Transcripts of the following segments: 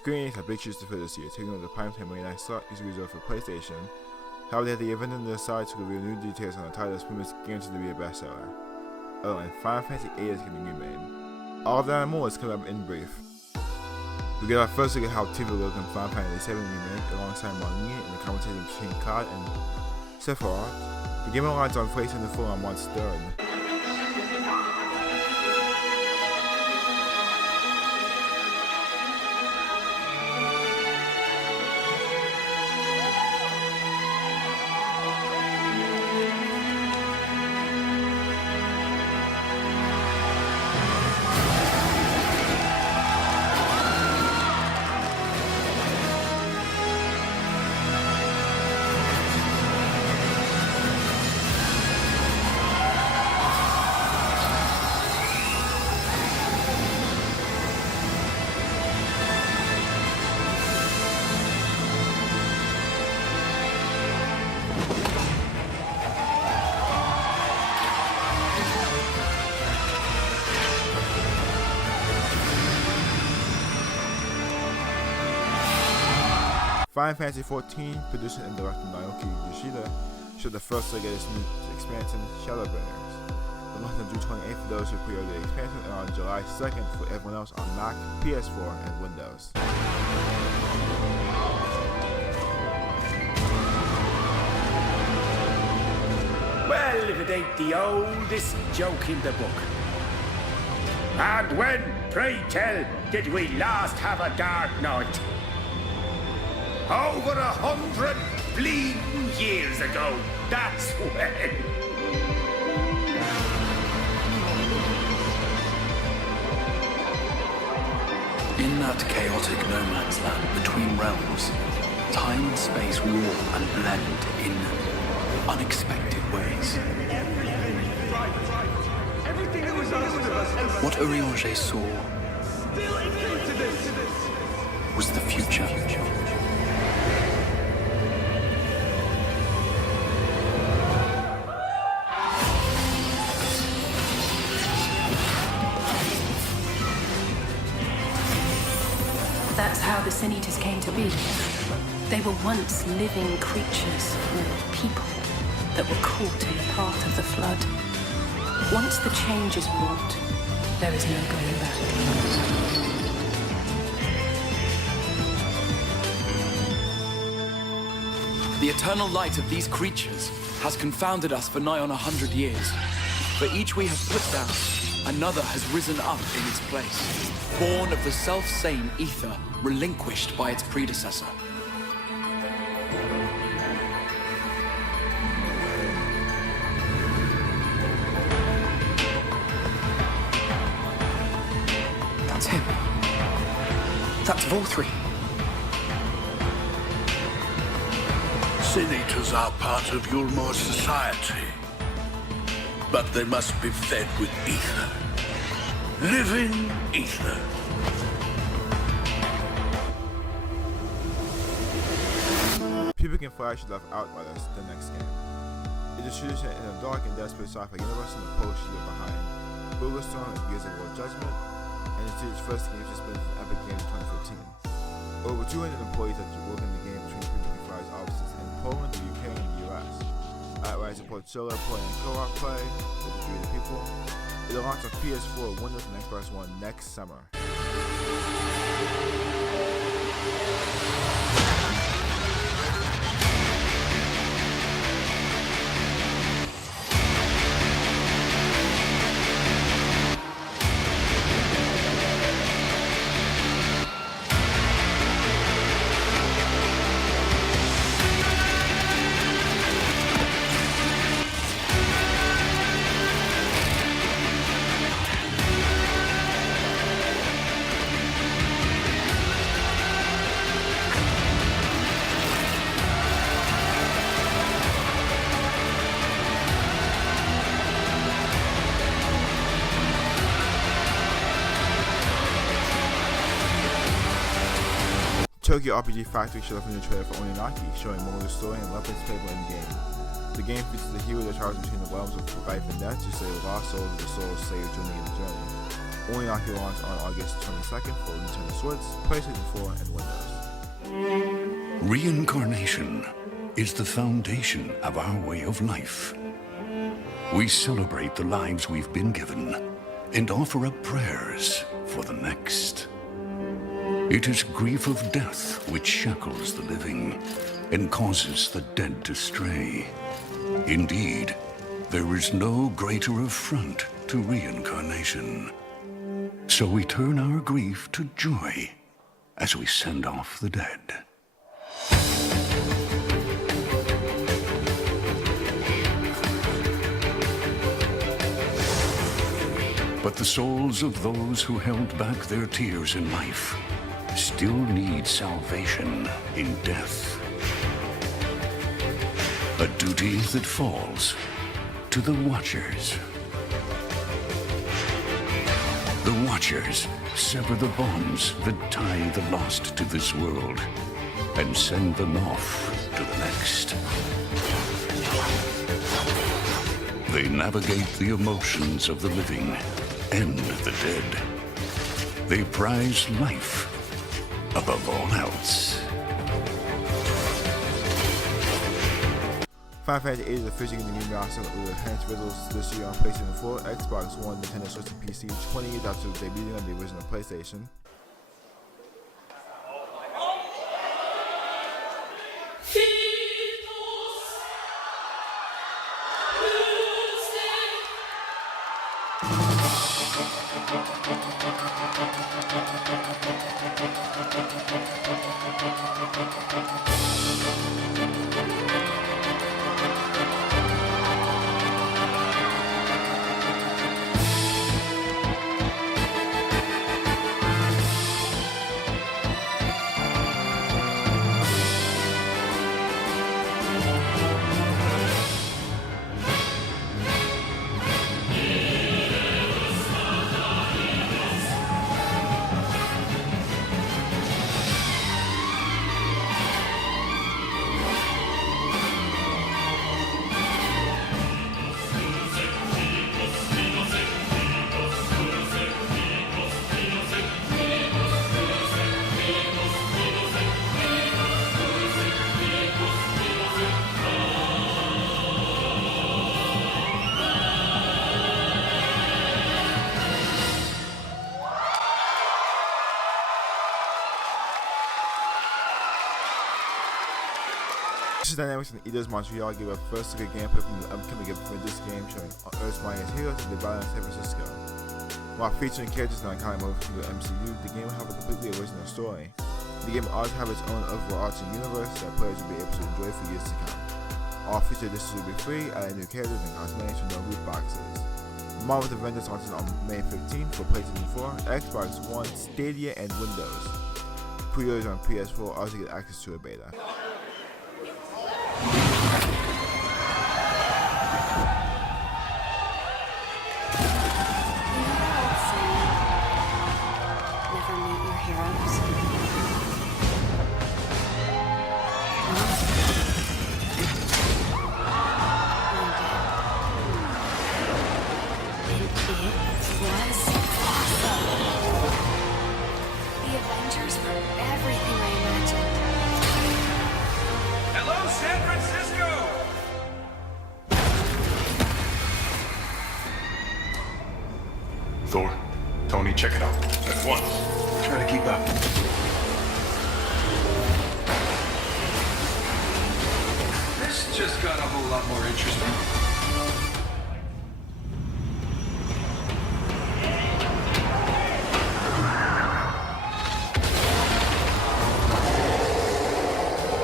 Square Enix had big shoes to fill this year, taking over the primetime May 9 slot usually reserved for PlayStation. However, they had the event in their side to reveal new details on a title that's pretty much guaranteed to be a bestseller. Oh, and Final Fantasy VIII is getting remade. All that and more is coming up in brief. We get our first look at how TV will look in Final Fantasy VII Remake alongside Marlene in the conversation between Cloud and Sephiroth. The game aligns on PlayStation 4 on March 3rd. Final Fantasy XIV, produced and directed by Naoki Yoshida, showed the first look at its new expansion, Shadowbringers. The launch on June 28th for those who pre-ordered the expansion, and on July 2nd for everyone else on Mac, PS4, and Windows. Well, if it ain't the oldest joke in the book. And when, pray tell, did we last have a dark night? Over 100 bleeding years ago, that's when. In that chaotic no man's land between realms, time and space warp and blend in unexpected ways. What Urianger saw was the future. That's how the Sin Eaters came to be. They were once living creatures, or people, that were caught in the path of the flood. Once the change is wrought, there is no going back. The eternal light of these creatures has confounded us for nigh on 100 years. For each we have put down, another has risen up in its place, born of the self-same ether, relinquished by its predecessor. That's him. That's Vorthree. Sin Eaters are part of Yulmor's society, but they must be fed with ether. Living ether. People can flash love out by this, the next game. It is shooting in a dark and desperate sci-fi universe in the Polish leader behind Bulletstorm and Gears of War Judgment, and it's its first game to spin from Epic Games in 2015. Over 200 employees are working in the game between People Can Fly's offices in Poland, the UK, and the US. Outright supports solo play and co-op play with the 3 people. It'll launch on PS4, Windows, and Xbox One next summer. Tokyo RPG Factory showed off a new trailer for Oninaki, showing more of the story and weapons playable in the game. The game features the hero that travels between the realms of life and death to save lost souls with the souls saved during the journey. only likely to launch on August 22nd for Nintendo Switch, PlayStation 4, and Windows. Reincarnation is the foundation of our way of life. We celebrate the lives we've been given and offer up prayers for the next. It is grief of death which shackles the living and causes the dead to stray. Indeed, there is no greater affront to reincarnation. So we turn our grief to joy as we send off the dead. But the souls of those who held back their tears in life still need salvation in death. A duty that falls to the Watchers. The Watchers sever the bonds that tie the lost to this world and send them off to the next. They navigate the emotions of the living and the dead. They prize life above all else. Final Fantasy VIII is officially going to be remastered with enhanced visuals this year on PlayStation 4, Xbox One, Nintendo Switch, and PC, 20 years after debuting on the original PlayStation. Crystal Dynamics and Eidos Montreal gave a first look at gameplay from the upcoming Avengers game showing Earth's mightiest heroes in the battle in San Francisco. While featuring characters not common over from the MCU, the game will have a completely original story. The game will also have its own overarching universe that players will be able to enjoy for years to come. All feature additions will be free, adding new characters and cosmetics with no loot boxes. Marvel's Avengers launches on May 15th for PlayStation 4, Xbox One, Stadia, and Windows. Pre-orders on PS4 also get access to a beta. Never meet your heroes. It was awesome. The Avengers were everything I imagined. Hello, San Francisco! Thor, Tony, check it out. At once. Try to keep up. This just got a whole lot more interesting.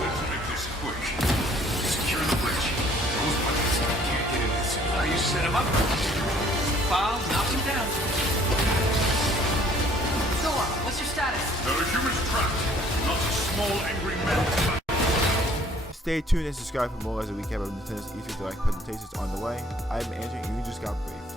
Let's make this quick. Secure the bridge. Those buckets can't get in this. How you set him up? Bob knocked him down. Thor, what's your status? There are humans trapped. Not a small angry man. Stay tuned and subscribe for more as a recap of Nintendo's E3 Direct presentations on the way. I'm Andrew and you just got briefed.